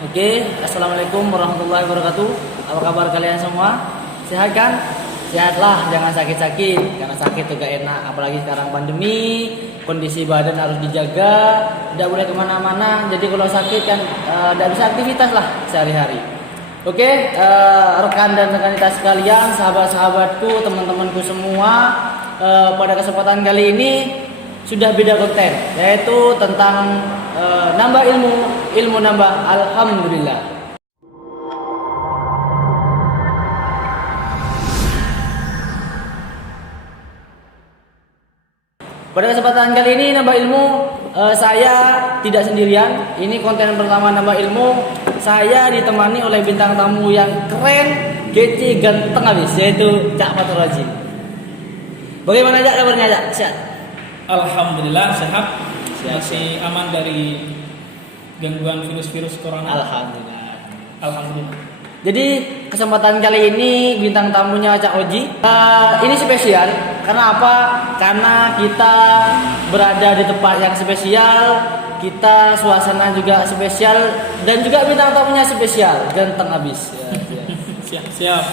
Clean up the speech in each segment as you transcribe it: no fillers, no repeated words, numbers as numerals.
Oke, assalamualaikum warahmatullahi wabarakatuh. Apa kabar kalian semua? Sehat kan? Sehatlah, jangan sakit-sakit. Karena sakit tuh gak enak. Apalagi sekarang pandemi, kondisi badan harus dijaga, tidak boleh kemana-mana. Jadi kalau sakit kan tidak bisa aktivitas lah sehari-hari. Oke, rekan dan rekan kita sekalian, sahabat-sahabatku, teman-temanku semua, pada kesempatan kali ini sudah beda konten, yaitu tentang nambah ilmu nambah, alhamdulillah. Pada kesempatan kali ini nambah ilmu, saya tidak sendirian. Ini konten pertama nambah ilmu. Saya ditemani oleh bintang tamu yang keren, kece, ganteng habis, yaitu Cak Fatur Rajin. Bagaimana Cak kabarnya Cak? Sehat? Alhamdulillah sehat. Masih aman dari gangguan virus-virus corona. Alhamdulillah. Jadi kesempatan kali ini bintang tamunya Cak Oji. Ini spesial karena apa? Karena kita berada di tempat yang spesial, kita suasana juga spesial dan juga bintang tamunya spesial, ganteng habis. Siap.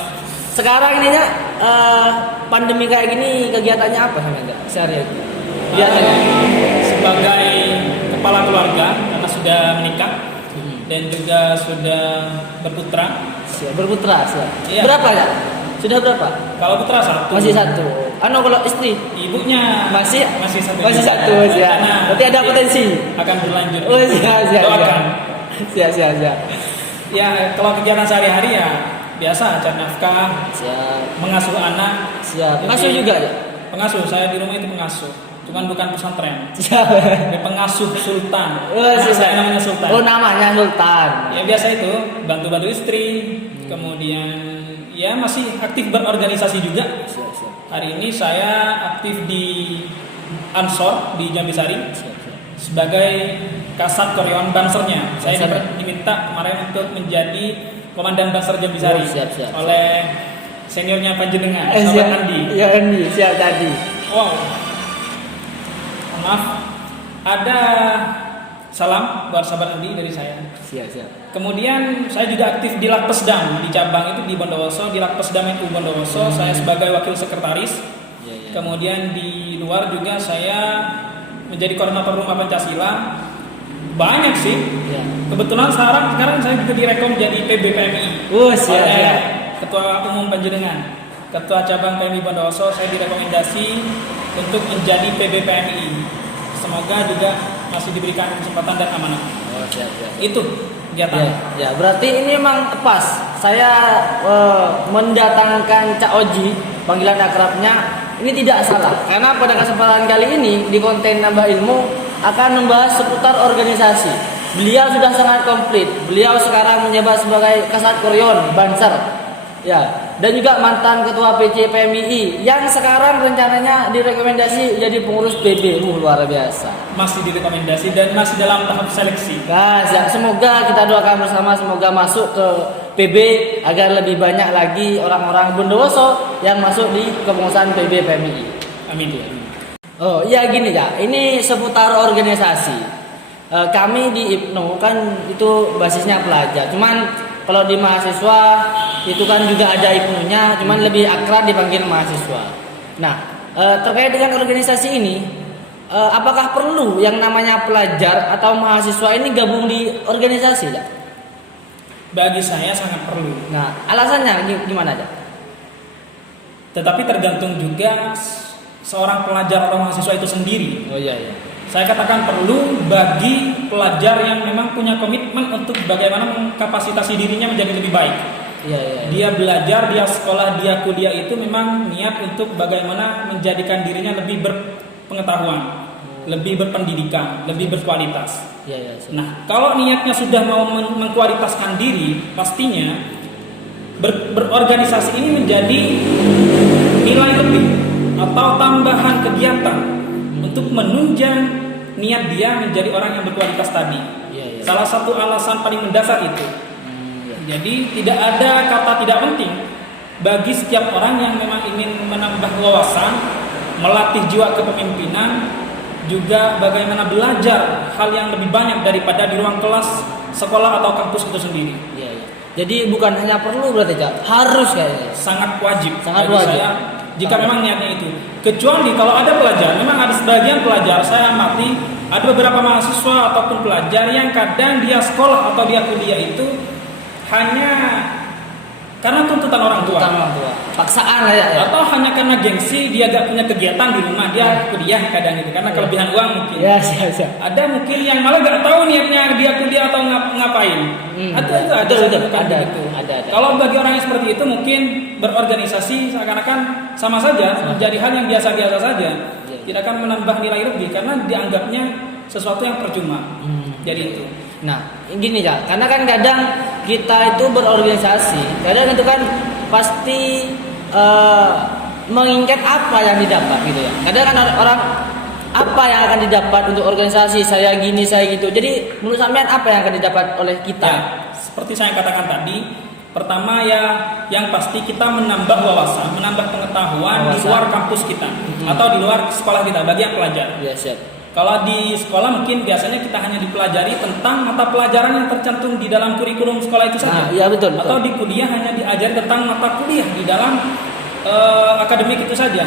Sekarang ini Cak, pandemi kayak gini kegiatannya apa sama Cak? Sehari-hari. Biasanya Sebagai kepala keluarga karena sudah menikah dan juga sudah berputra. berputra. Iya. Berapa Cak? Sudah berapa? Kalau putra satu. Masih satu. Kalau istri Ibunya masih satu. Masih juga. satu ya. Karena Berarti ada potensi. akan berlanjut. Oh siap. Doakan. Siap. Ya kalau kegiatan sehari-hari ya biasa cari nafkah, Siap. mengasuh anak. Siap. Pengasuh juga ya? Pengasuh, saya di rumah itu pengasuh. Cuman bukan pesantren. Siap. Ini pengasuh sultan. Oh, Nah, siap. saya namanya sultan. Oh, namanya Sultan. Ya biasa itu bantu-bantu istri. Kemudian ya masih aktif berorganisasi juga. Siap. Hari ini saya aktif di Ansor di Jambisari sebagai Kasat Koryon Bansernya. Saya diminta kemarin untuk menjadi Komandan Banser Jambisari Siap. oleh seniornya Panjenengan, Siap. sahabat Andi. Ya Andi, siap tadi. Wow. Maaf, ada salam buat sahabat Andi dari saya. Siap. Kemudian saya juga aktif di Lakpesdam di cabang itu di Bondowoso, di Lakpesdam itu Bondowoso. Saya sebagai wakil sekretaris. Ya. Kemudian di luar juga saya menjadi koordinator Rumah Pancasila. Banyak sih. Ya. Kebetulan sekarang saya juga direkom jadi PBPMI. Oh, siap. Oleh Ketua Umum Panjenengan, Ketua Cabang PMI Bondowoso, saya direkomendasi untuk menjadi PBPMI. Semoga juga masih diberikan kesempatan dan amanah. Oh, siap. Itu kegiatan. Ya, berarti ini memang pas. Saya mendatangkan Cak Oji, panggilan akrabnya, ini tidak salah. Karena pada kesempatan kali ini di konten nambah ilmu akan membahas seputar organisasi. Beliau sudah sangat komplit. Beliau sekarang menjabat sebagai Kasat Koryon Banser. Ya, dan juga mantan ketua PC PMII yang sekarang rencananya direkomendasi jadi pengurus PB. Luar biasa. Masih direkomendasi dan masih dalam tahap seleksi. Nah, semoga kita doakan bersama semoga masuk ke PB agar lebih banyak lagi orang-orang Bondowoso yang masuk di kepengurusan PB PMII. Amin. Oh iya gini ya, ini seputar organisasi. Kami di IPNO kan itu basisnya pelajar. Cuman kalau di mahasiswa itu kan juga ada IPNO-nya, cuman lebih akrab dipanggil mahasiswa. Nah, terkait dengan organisasi ini, apakah perlu yang namanya pelajar atau mahasiswa ini gabung di organisasi ya? Bagi saya sangat perlu. Nah, alasannya gimana aja? Tetapi tergantung juga seorang pelajar atau mahasiswa itu sendiri. Oh iya. Saya katakan perlu bagi pelajar yang memang punya komitmen untuk bagaimana mengkapasitasi dirinya menjadi lebih baik. Iya. Dia belajar, dia sekolah, dia kuliah itu memang niat untuk bagaimana menjadikan dirinya lebih berpengetahuan, lebih berpendidikan, lebih berkualitas. Iya. Nah, kalau niatnya sudah mau mengkualitaskan diri, pastinya berorganisasi ini menjadi nilai lebih atau tambahan kegiatan untuk menunjang niat dia menjadi orang yang berkualitas tadi. Iya. Salah satu alasan paling mendasar itu. Jadi tidak ada kata tidak penting bagi setiap orang yang memang ingin menambah wawasan, melatih jiwa kepemimpinan, juga bagaimana belajar hal yang lebih banyak daripada di ruang kelas sekolah atau kampus itu sendiri. Iya, iya. Jadi bukan hanya perlu berarti Cak, harus kayaknya. Sangat wajib. Sangat bagi wajib. saya, jika memang niatnya itu. Kecuali kalau ada pelajar, memang ada sebagian pelajar saya amati, ada beberapa mahasiswa ataupun pelajar yang kadang dia sekolah atau dia kuliah itu hanya karena tuntutan orang tua. Tuntutan orang tua. Paksaan lah ya. Atau hanya karena gengsi dia gak punya kegiatan di rumah, dia kuliah kadang itu karena kelebihan uang mungkin. Ya, siap. Ada mungkin yang malah gak tahu niatnya dia kuliah atau ngapain. Ada begitu. Ada. Kalau bagi orang yang seperti itu mungkin berorganisasi seakan-akan sama saja menjadi hal yang biasa-biasa saja. Tidak akan menambah nilai lebih karena dianggapnya sesuatu yang percuma. Jadi itu. Nah, gini ya, karena kan kadang kita itu berorganisasi, kadang itu kan pasti mengingat apa yang didapat gitu ya. Kadang kan orang apa yang akan didapat untuk organisasi, saya gini, saya gitu. Jadi menurut sampean apa yang akan didapat oleh kita? Ya, seperti saya katakan tadi, pertama ya yang pasti kita menambah wawasan, menambah pengetahuan di luar kampus kita atau di luar sekolah kita bagi yang pelajar. Ya, siap. Kalau di sekolah mungkin biasanya kita hanya dipelajari tentang mata pelajaran yang tercantum di dalam kurikulum sekolah itu saja. Iya, betul. Atau di kuliah hanya diajari tentang mata kuliah di dalam akademik itu saja.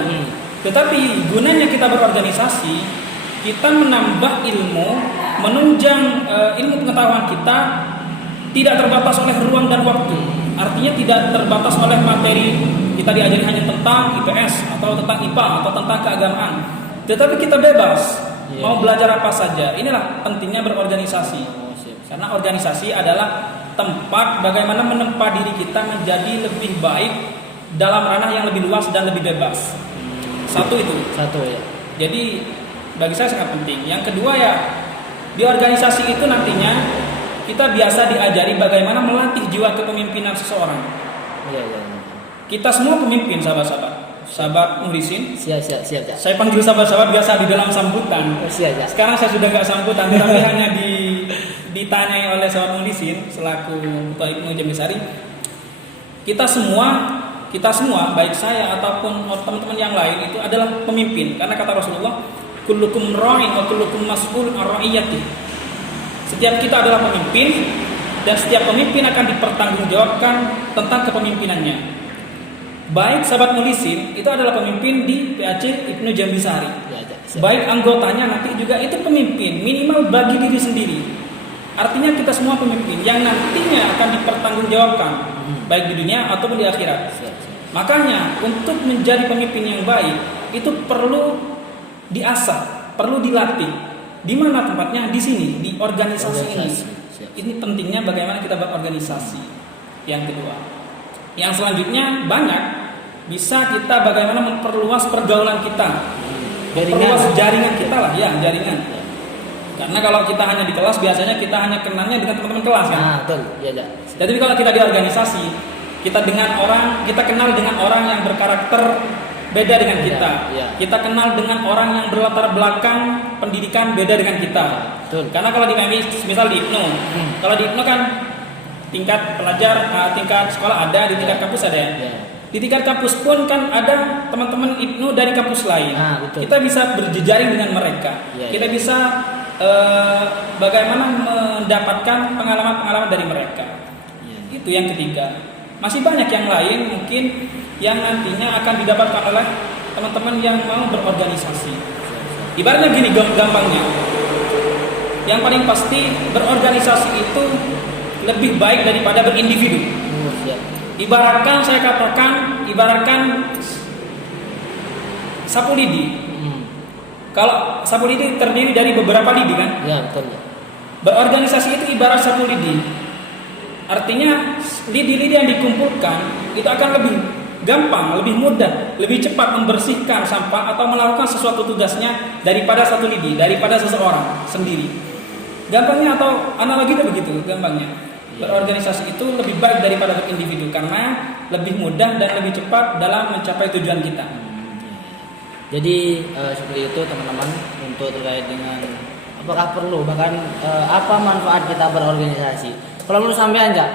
Tetapi gunanya kita berorganisasi, kita menambah ilmu, menunjang ilmu pengetahuan kita tidak terbatas oleh ruang dan waktu. Artinya tidak terbatas oleh materi kita diajari hanya tentang IPS atau tentang IPA atau tentang keagamaan. Tetapi kita bebas mau belajar apa saja. Inilah pentingnya berorganisasi. Karena organisasi adalah tempat bagaimana menempa diri kita menjadi lebih baik dalam ranah yang lebih luas dan lebih bebas. Satu itu. Satu ya. Jadi bagi saya sangat penting. Yang kedua ya, di organisasi itu nantinya kita biasa diajari bagaimana melatih jiwa kepemimpinan seseorang. Iya. Kita semua pemimpin, sahabat-sahabat. Sahabat Muhrisin. Siap. Saya panggil sahabat-sahabat biasa di dalam sambutan. Siap. Sekarang saya sudah nggak sambutan, tapi hanya ditanyai oleh sahabat Muhrisin selaku Ketua Ibnu Jambisari. Kita semua, baik saya ataupun teman-teman yang lain itu adalah pemimpin. Karena kata Rasulullah, kullukum ra'in wa kullukum mas'ulun an ra'iyati. Setiap kita adalah pemimpin dan setiap pemimpin akan dipertanggungjawabkan tentang kepemimpinannya. Baik sahabat Muhrisin itu adalah pemimpin di PAC Ibnu Jambisari. Baik anggotanya nanti juga itu pemimpin minimal bagi diri sendiri. Artinya kita semua pemimpin yang nantinya akan dipertanggungjawabkan baik di dunia ataupun di akhirat. Makanya untuk menjadi pemimpin yang baik itu perlu diasah, perlu dilatih. Di mana tempatnya? Di sini, di organisasi ini. Ini pentingnya bagaimana kita berorganisasi. Yang kedua. Yang selanjutnya banyak bisa kita bagaimana memperluas pergaulan kita, memperluas jaringan kita lah, ya jaringan. Karena kalau kita hanya di kelas biasanya kita hanya kenalnya dengan teman-teman kelas kan. Betul. Iya. Jadi kalau kita di organisasi, kita kenal dengan orang yang berkarakter beda dengan kita. Kita kenal dengan orang yang berlatar belakang pendidikan beda dengan kita. Betul. Karena kalau di kami, misal di Ibnu, kalau di Ibnu kan tingkat pelajar, tingkat sekolah ada, di tingkat kampus ada ya. Di tingkat kampus pun kan ada teman-teman Ibnu dari kampus lain. Kita bisa berjejaring dengan mereka. Kita bisa bagaimana mendapatkan pengalaman-pengalaman dari mereka. Itu yang ketiga. Masih banyak yang lain mungkin yang nantinya akan didapatkan oleh teman-teman yang mau berorganisasi. Ibaratnya gini gampangnya. Yang paling pasti berorganisasi itu lebih baik daripada berindividu. Ibaratkan sapu lidi. Kalau sapu lidi terdiri dari beberapa lidi kan? Ya, betul. Berorganisasi itu ibarat sapu lidi. Artinya lidi-lidi yang dikumpulkan itu akan lebih gampang, lebih mudah, lebih cepat membersihkan sampah atau melakukan sesuatu tugasnya daripada satu lidi, daripada seseorang sendiri. Gampangnya atau analoginya begitu, gampangnya. Berorganisasi itu lebih baik daripada individu karena lebih mudah dan lebih cepat dalam mencapai tujuan kita. Jadi seperti itu teman-teman, untuk terkait dengan apakah perlu bahkan apa manfaat kita berorganisasi. Kalau menurut sampean aja,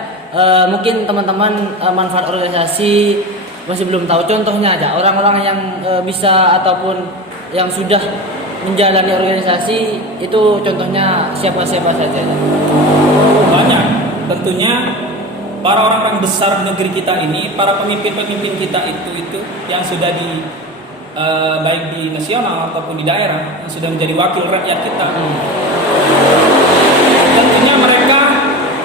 mungkin teman-teman manfaat organisasi masih belum tahu. Contohnya aja orang-orang yang bisa ataupun yang sudah menjalani organisasi itu contohnya siapa-siapa saja. Banyak tentunya para orang-orang besar di negeri kita ini, para pemimpin-pemimpin kita itu yang sudah di baik di nasional ataupun di daerah yang sudah menjadi wakil rakyat kita. Tentunya mereka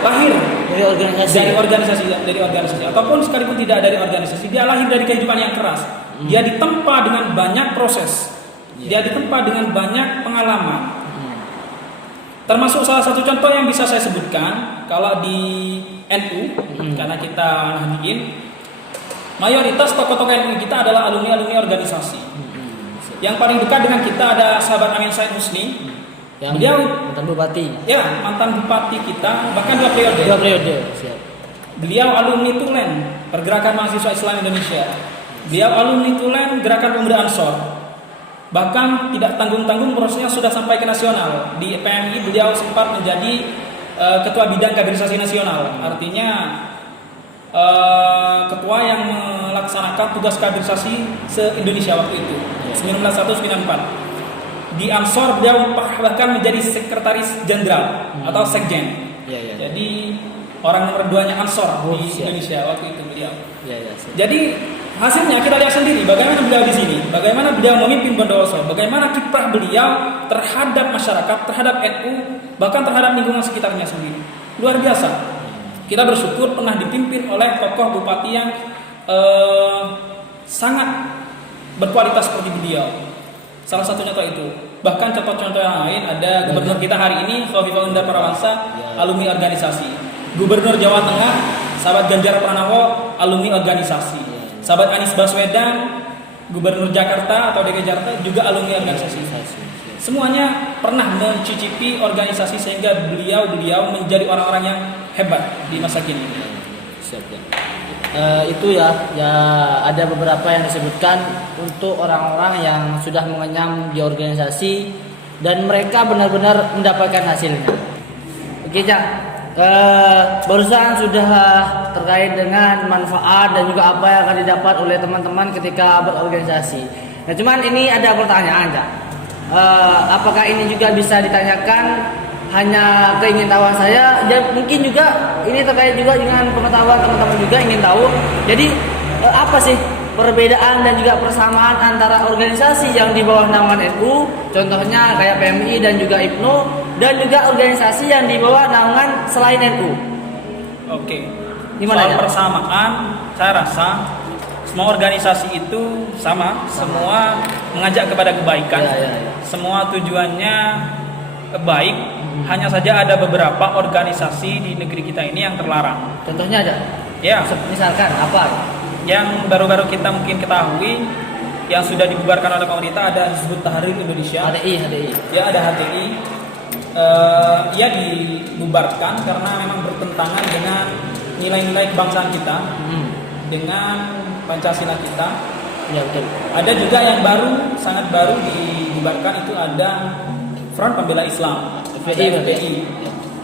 lahir dari organisasi ataupun sekalipun tidak dari organisasi, dia lahir dari kehidupan yang keras. Dia ditempa dengan banyak proses. Dia ditempa dengan banyak pengalaman. Termasuk salah satu contoh yang bisa saya sebutkan, kalau di NU, karena kita Nahdiyin, mayoritas tokoh-tokoh NU kita adalah alumni-alumni organisasi. Yang paling dekat dengan kita ada sahabat Amin Said Husni. Beliau mantan bupati. Ya, mantan bupati kita, bahkan 2 periode. 2 periode, siap. Beliau alumni Tulen, Pergerakan Mahasiswa Islam Indonesia. Beliau alumni Tulen, Gerakan Pemuda Ansor. Bahkan tidak tanggung-tanggung prosesnya sudah sampai ke nasional. Di PMI beliau sempat menjadi ketua bidang kaderisasi nasional. Artinya ketua yang melaksanakan tugas kaderisasi se-Indonesia waktu itu, 1994. Di Ansor beliau bahkan menjadi sekretaris jenderal atau sekjen. Jadi orang nomor 2-nya Ansor di Indonesia waktu itu beliau. Jadi hasilnya kita lihat sendiri bagaimana beliau di sini, bagaimana beliau memimpin Bondowoso, bagaimana kiprah beliau terhadap masyarakat, terhadap NU, bahkan terhadap lingkungan sekitarnya sendiri. Luar biasa. Kita bersyukur pernah dipimpin oleh tokoh bupati yang sangat berkualitas seperti beliau. Salah satu contoh itu. Bahkan contoh-contoh yang lain ada gubernur kita hari ini, Khofifah Indar Parawansa, alumni organisasi. Gubernur Jawa Tengah, sahabat Ganjar Pranowo, alumni organisasi. Sahabat Anies Baswedan, Gubernur Jakarta atau DKI Jakarta juga alumni organisasi. Semuanya pernah mencicipi organisasi sehingga beliau menjadi orang-orang yang hebat di masa kini. Itu ya ada beberapa yang disebutkan untuk orang-orang yang sudah mengenyam di organisasi dan mereka benar-benar mendapatkan hasilnya. Oke, Cak. Barusan sudah terkait dengan manfaat dan juga apa yang akan didapat oleh teman-teman ketika berorganisasi. Nah, cuman ini ada pertanyaan, Cak. Apakah ini juga bisa ditanyakan hanya keingintahuan saya dan mungkin juga ini terkait juga dengan pengetahuan teman-teman juga ingin tahu. Jadi apa sih perbedaan dan juga persamaan antara organisasi yang di bawah naungan NU, contohnya kayak PMI dan juga IPNO, dan juga organisasi yang di bawah naungan selain NU? Oke. Gimana Soal ya? persamaan, saya rasa semua organisasi itu sama. Semua mengajak kepada kebaikan. Semua tujuannya baik. Hanya saja ada beberapa organisasi di negeri kita ini yang terlarang. Contohnya ada? Ya. Misalkan apa? Yang baru-baru kita mungkin ketahui, yang sudah dibubarkan oleh pemerintah, ada Hizbut Tahrir Indonesia. HTI. Ya, ada HTI. Ia dibubarkan karena memang bertentangan dengan nilai-nilai kebangsaan kita, dengan Pancasila kita. Ya, betul. Ada juga yang baru, sangat baru dibubarkan, itu ada Front Pembela Islam, FPI.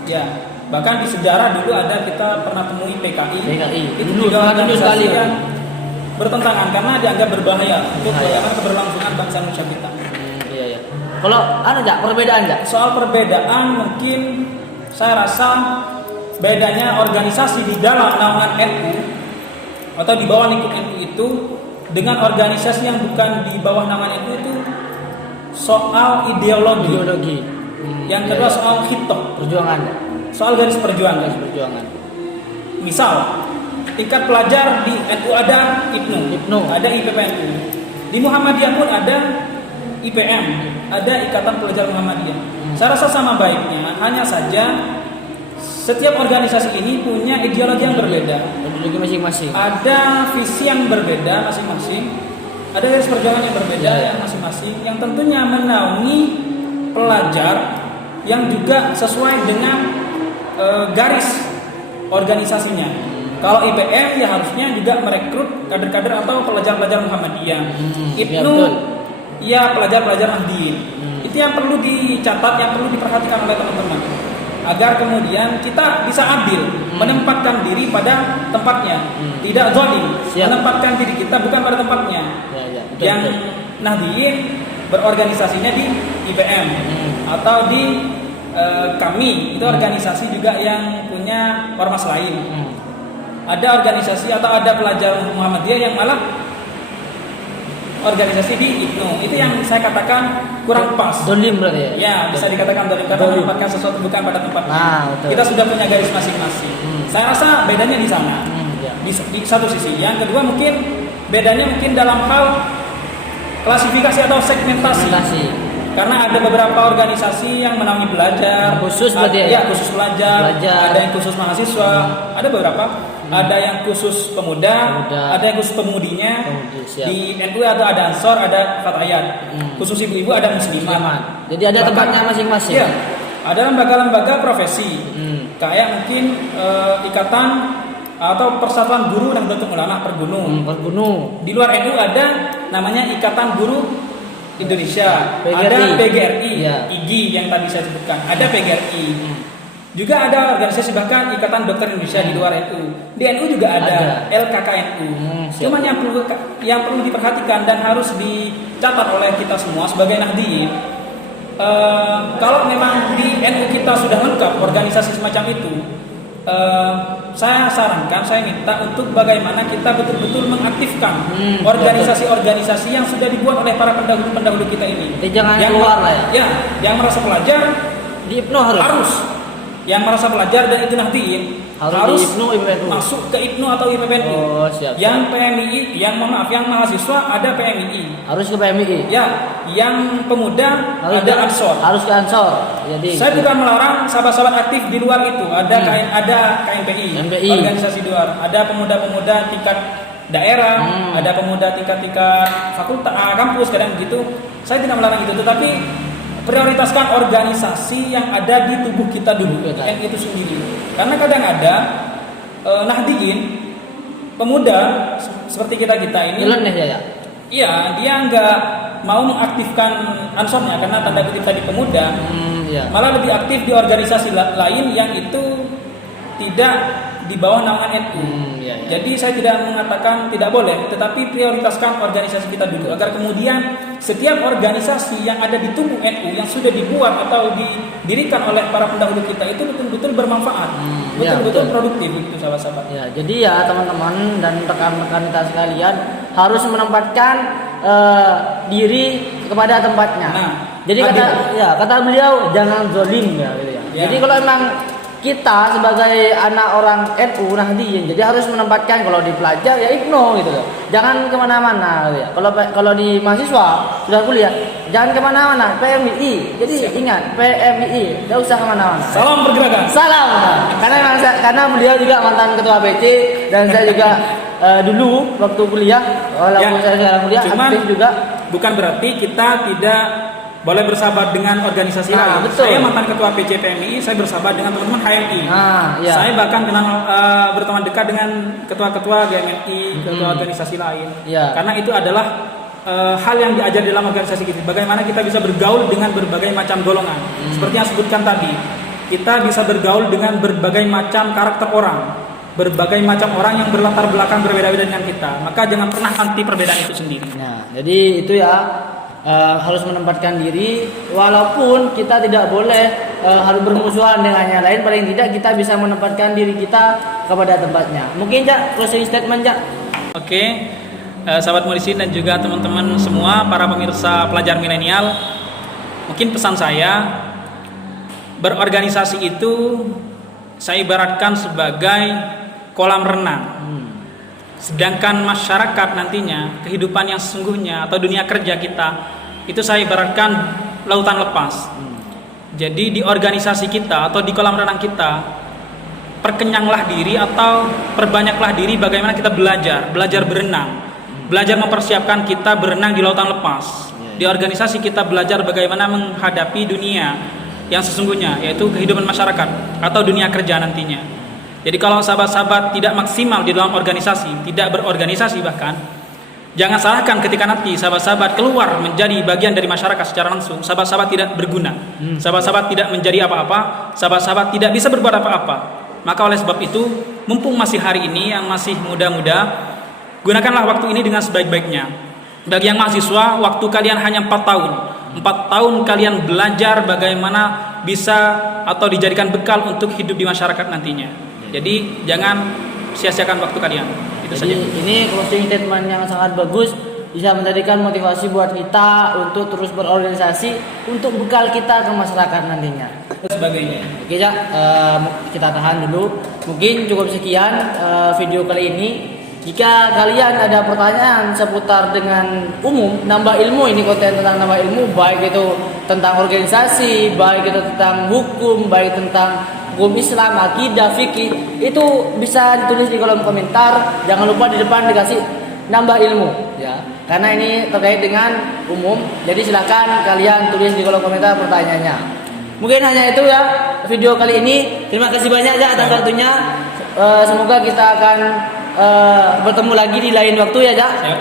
Ya, bahkan di sejarah dulu ada, kita pernah temui PKI. Itu dulu, juga sekali yang bertentangan karena dianggap berbahaya untuk bagaimana keberlangsungan bangsa Indonesia kita. Iya. Kalau perbedaan enggak? Soal perbedaan mungkin saya rasa bedanya organisasi di dalam naungan NU atau di bawah lingkup NU itu dengan organisasi yang bukan di bawah naungan NU itu soal ideologi. Yang kedua soal hitoh, perjuangan. Soal garis perjuangan. Misal tingkat pelajar di NU ada IPNU, ada IPPNU. Di Muhammadiyah pun ada IPM, ada Ikatan Pelajar Muhammadiyah. Saya rasa sama baiknya, hanya saja setiap organisasi ini punya ideologi yang berbeda. Ideologi masing-masing. Ada visi yang berbeda masing-masing. Ada garis perjuangan yang berbeda yang masing-masing, yang tentunya menaungi pelajar yang juga sesuai dengan garis organisasinya. Kalau IPM ya harusnya juga merekrut kader-kader atau pelajar-pelajar Muhammadiyah. IPNU ya pelajar-pelajar Nahdiyin. Itu yang perlu dicatat, yang perlu diperhatikan oleh teman-teman, agar kemudian kita bisa adil, menempatkan diri pada tempatnya, tidak zalim, menempatkan diri kita bukan pada tempatnya. Yang Nahdiyin berorganisasinya di IPM atau di kami itu organisasi juga yang punya organisasinya ormas lain. Ada organisasi atau ada pelajar Muhammadiyah yang malah organisasi di IPNO. Itu yang saya katakan kurang pas. Dolim berarti ya? Ya, bisa dikatakan dolim karena menempatkan sesuatu bukan pada tempatnya. Nah, betul. Kita sudah punya garis masing-masing. Saya rasa bedanya di sana. Ya. Di satu sisi. Yang kedua mungkin bedanya mungkin dalam hal klasifikasi atau segmentasi. Karena ada beberapa organisasi yang menaungi belajar, khusus berarti ya, khusus belajar, ada yang khusus mahasiswa, ada beberapa, ada yang khusus pemuda, ada yang khusus pemudinya. Di NU ada Ansor, ada Fatayat. Khusus ibu-ibu ada Muslimat. Jadi ada tempatnya masing-masing. Ya, ada lembaga-lembaga profesi. Kayak mungkin ikatan atau persatuan guru dan bentuk ulama Pergunung. Di luar NU ada namanya Ikatan Guru Indonesia, PGRI. ada PGRI, Ya. IGI yang tadi saya sebutkan, ada PGRI. Juga ada organisasi bahkan Ikatan Dokter Indonesia di luar NU. Di NU juga ada. LKKNU. Cuman yang perlu diperhatikan dan harus dicatat oleh kita semua sebagai Nahdliyin, kalau memang di NU kita sudah lengkap organisasi semacam itu, saya sarankan, saya minta untuk bagaimana kita betul-betul mengaktifkan organisasi-organisasi yang sudah dibuat oleh para pendahulu-pendahulu kita ini. Jadi jangan keluar lah ya. Ya, yang merasa pelajar Di IPNO harus. Yang merasa pelajar dan itu Nahdliyin harus di IPNO, IPNU. masuk ke IPNO atau IPPNU. Oh, siap. Yang PMII, yang mahasiswa ada PMII. Harus ke PMI. Ya, yang pemuda Harus ada Ansor. Harus ke Ansor. Jadi Saya bukan melarang sahabat-sahabat aktif di luar itu. Ada ada KMPI, KMPI, organisasi di luar. Ada pemuda-pemuda tingkat daerah, ada pemuda tingkat fakultas, kampus, kadang begitu. Saya tidak melarang itu, tetapi prioritaskan organisasi yang ada di tubuh kita dulu, yang itu sendiri. Karena kadang ada Nahdliyin pemuda seperti kita ini. ya. Iya, dia nggak mau mengaktifkan Ansornya karena tanda kutip tadi pemuda, malah lebih aktif di organisasi lain yang itu tidak di bawah naungan NU. Jadi saya tidak mengatakan tidak boleh, tetapi prioritaskan organisasi kita dulu agar kemudian setiap organisasi yang ada di tubuh NU yang sudah dibuat atau didirikan oleh para pendahulu kita itu betul-betul bermanfaat, betul-betul produktif itu sahabat-sahabat. Ya, jadi ya teman-teman dan rekan-rekan kita sekalian harus menempatkan diri kepada tempatnya. Jadi kata beliau jangan zolim ya, gitu ya. Jadi kalau emang kita sebagai anak orang NU Nahdliyin, jadi harus menempatkan kalau di pelajar ya IPNO gitu loh. Jangan kemana-mana gitu ya. Kalau di mahasiswa sudah kuliah, jangan kemana-mana. PMII. Jadi ingat PMII, tidak usah kemana-mana. Salam pergerakan. Salam. Karena beliau juga mantan ketua PC dan saya juga dulu waktu kuliah, walaupun saya sekarang kuliah aktif juga. Bukan berarti kita tidak boleh bersahabat dengan organisasi lain. Betul. Saya mantan ketua PC PMI, saya bersahabat dengan teman-teman HMI. Saya bahkan kenal berteman dekat dengan ketua-ketua GMNI, ketua organisasi lain. Karena itu adalah hal yang diajar dalam organisasi kita. Bagaimana kita bisa bergaul dengan berbagai macam golongan. Seperti yang sebutkan tadi, kita bisa bergaul dengan berbagai macam karakter orang, berbagai macam orang yang berlatar belakang berbeda-beda dengan kita. Maka jangan pernah anti perbedaan itu sendiri. Nah, jadi itu ya. Harus menempatkan diri walaupun kita tidak boleh harus bermusuhan dengan yang lain, paling tidak kita bisa menempatkan diri kita kepada tempatnya. Mungkin Jak closing statement Jak. Oke, sahabat Mulisin dan juga teman-teman semua para pemirsa pelajar milenial, mungkin pesan saya, berorganisasi itu saya ibaratkan sebagai kolam renang. Sedangkan masyarakat nantinya, kehidupan yang sesungguhnya atau dunia kerja kita, itu saya ibaratkan lautan lepas. Jadi di organisasi kita atau di kolam renang kita, perkenyanglah diri atau perbanyaklah diri bagaimana kita belajar berenang. Belajar mempersiapkan kita berenang di lautan lepas. Di organisasi kita belajar bagaimana menghadapi dunia yang sesungguhnya, yaitu kehidupan masyarakat atau dunia kerja nantinya. Jadi kalau sahabat-sahabat tidak maksimal di dalam organisasi, tidak berorganisasi bahkan, jangan salahkan ketika nanti sahabat-sahabat keluar menjadi bagian dari masyarakat secara langsung, sahabat-sahabat tidak berguna, sahabat-sahabat tidak menjadi apa-apa, sahabat-sahabat tidak bisa berbuat apa-apa. Maka oleh sebab itu, mumpung masih hari ini yang masih muda-muda, gunakanlah waktu ini dengan sebaik-baiknya. Bagi yang mahasiswa, waktu kalian hanya 4 tahun. 4 tahun kalian belajar bagaimana bisa atau dijadikan bekal untuk hidup di masyarakat nantinya. Jadi jangan sia-siakan waktu kalian. Itu Jadi saja. ini closing statement yang sangat bagus, bisa menjadikan motivasi buat kita untuk terus berorganisasi untuk bekal kita ke masyarakat nantinya. Dan sebagainya. Oke ya, kita tahan dulu. Mungkin cukup sekian video kali ini. Jika kalian ada pertanyaan seputar dengan umum, nambah ilmu, ini konten tentang nambah ilmu, baik itu tentang organisasi, baik itu tentang hukum, baik tentang hukum Islam, akidah, fikih, itu bisa ditulis di kolom komentar. Jangan lupa di depan dikasih nambah ilmu, ya. Karena ini terkait dengan umum, jadi silakan kalian tulis di kolom komentar pertanyaannya. Mungkin hanya itu ya video kali ini. Terima kasih banyak ya atas waktunya. Semoga kita akan bertemu lagi di lain waktu ya, Jak. Siap.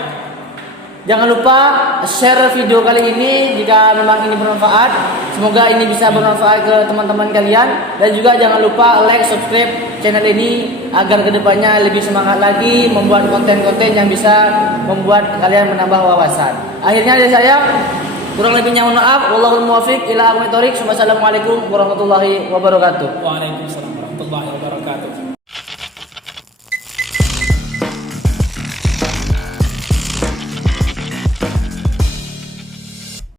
Jangan lupa share video kali ini jika memang ini bermanfaat. Semoga ini bisa bermanfaat ke teman-teman kalian. Dan juga jangan lupa like, subscribe channel ini agar kedepannya lebih semangat lagi membuat konten-konten yang bisa membuat kalian menambah wawasan. Akhirnya dari saya, kurang lebihnya mohon maaf. Wallahul muwaffiq ila aqwamit thoriq. Wassalamualaikum warahmatullahi wabarakatuh. Waalaikumsalam warahmatullahi wabarakatuh.